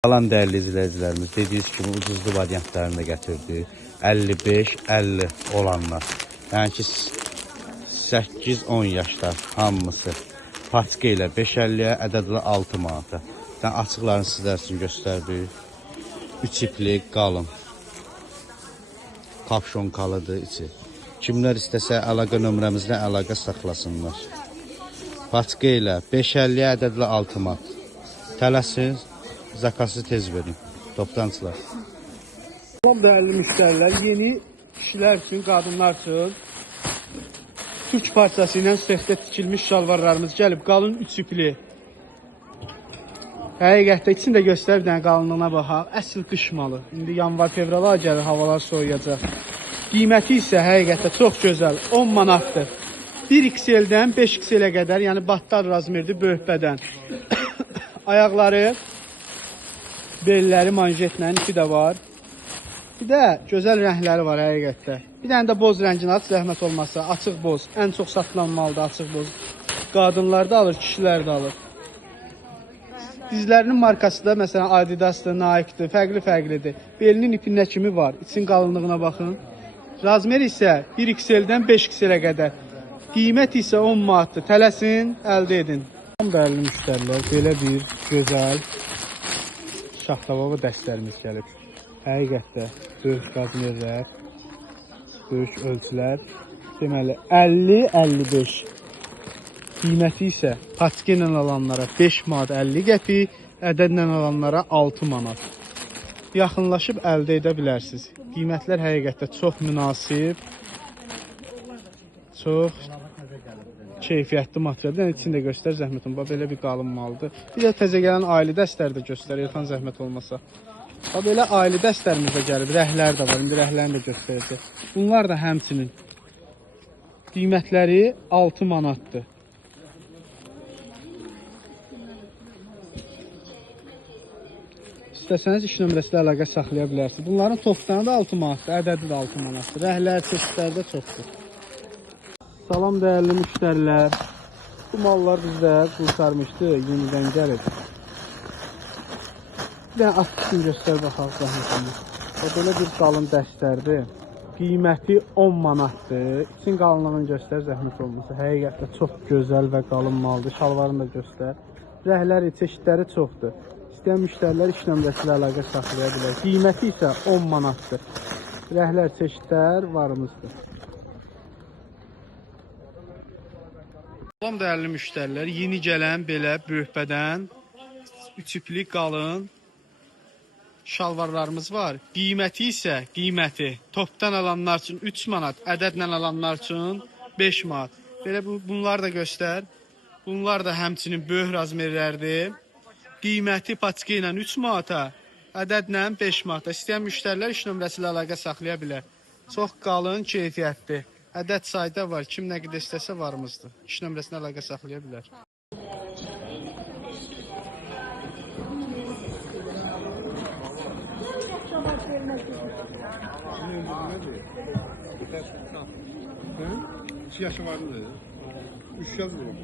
Salam dəyərli izləyicilərimiz, dediyiniz kimi ucuzlu variantlarını da gətirdi. 55-50 olanlar. Yəni ki 8-10 yaşlar hamısı paçka ilə 5.50-yə, ədədlə 6 manata. Yəni açıqlarını sizlər üçün göstərdik. 3 ipli, qalın. Kapşonkalıdır içi. Kimlər istəsə əlaqə nömrəmizlə əlaqə saxlasınlar. Paçka ilə 5.50-yə, ədədlə 6 manat. Tələsin. Zakası tez verin. Toptancılar. Salam değerli müşteriler. Yeni kişiler için, qadınlar üçün Türk parçası ilə sexdə tikilmiş şalvarlarımız gəlib. Qalın 3 ipli. Həqiqətdə ikisini də göstərib, bir dənə qalınlığına baxaq. Əsl qış malı. İndi yanvar, fevral ayı gəlir, havalar soyuyacaq. Qiyməti isə həqiqətdə çox gözəl. 10 manatdır. 1XL-dən 5XL-ə qədər, yəni battar razmerdir, böyük bədən. Ayaqları, belləri manjetlə ipi də var. Bir də gözəl rəngləri var həqiqətdə. Bir dənə də boz rəngini aç, zəhmət olmasa. Açıq boz. Ən çox satılan malda açıq boz. Qadınlar da alır, kişilər də alır. Dizlərinin markası da məsələn Adidas'dır, Nike'dır, fərqli-fərqlidir. Belinin ipində kimi var. İçin qalınlığına baxın. Razmer isə 1XL-dən 5XL-ə qədər. Qiymət isə 10 manatdır. Tələsin, əldə edin. Dəyərli müştərilər, belə bir gözəl şaxtababa dəstlərimiz gəlib. Həqiqətdə böyük razmerlər, böyük ölçülər. Deməli 50-55. Qiyməti isə paçka ilə alanlara 5 manat 50 qəpik, ədədlə alanlara 6 manat. Yaxınlaşıb əldə edə bilərsiniz. Qiymətlər həqiqətdə çox münasib, çox keyfiyyətli materialdır. İçində göstər zəhmətin. Belə bir qalın maldır. Bir də təzə gələn ailə dəstləri də göstər, Elxan zəhmət olmasa. Belə ailə dəstlərimiz də gəlib. Rəhlər də var. İndi rəhlərini də göstərəcək. Bunlar da həmçinin qiymətləri 6 manatdır. İstəsəniz iş nömrəsi ilə əlaqə saxlaya bilərsiniz. Bunların toptanı da 6 manatdır, ədədi də 6 manatdır. Rəhlər, çeşidləri də çoxdur. Salam değerli müşteriler. Bu mallar bizdə qurtarmışdı, yenidən gəlib. Bir dənə açısını göstər baxaq zəhmətini. O belə bir qalın dəstərdir. Qiyməti 10 manatdır. İçin qalınlığını göstər zəhmət olmasa. Həqiqətdə çox gözəl və qalın maldır. Şalvarını da göstər. Rəhləri, çeşidləri çoxdur. İstəyən müştərilər iş nömrəsi ilə əlaqə saxlaya bilər. Qiyməti isə 10 manatdır. Rəhlər, çeşidlər varımızdır. Salam değerli müşteriler, yeni gələn belə böyük bədən, 3 ipli qalın şalvarlarımız var. Qiyməti isə topdan alanlar üçün 3 manat, ədədlə alanlar üçün 5 manat. Belə bunlar da göstər. Bunlar da həmçinin böyük razmerlərdir. Qiyməti paçka ilə 3 manata, ədədlə 5 manata. İstəyən müştərilər iş nömrəsi ilə əlaqə saxlaya bilər. Çox qalın, keyfiyyətli. Ədəd sayda var. Kim nə qədər istəsə varımızdır. İş nömrəsinə əlaqə saxlaya bilər. İki yaşı vardı. 3 yaz oldu.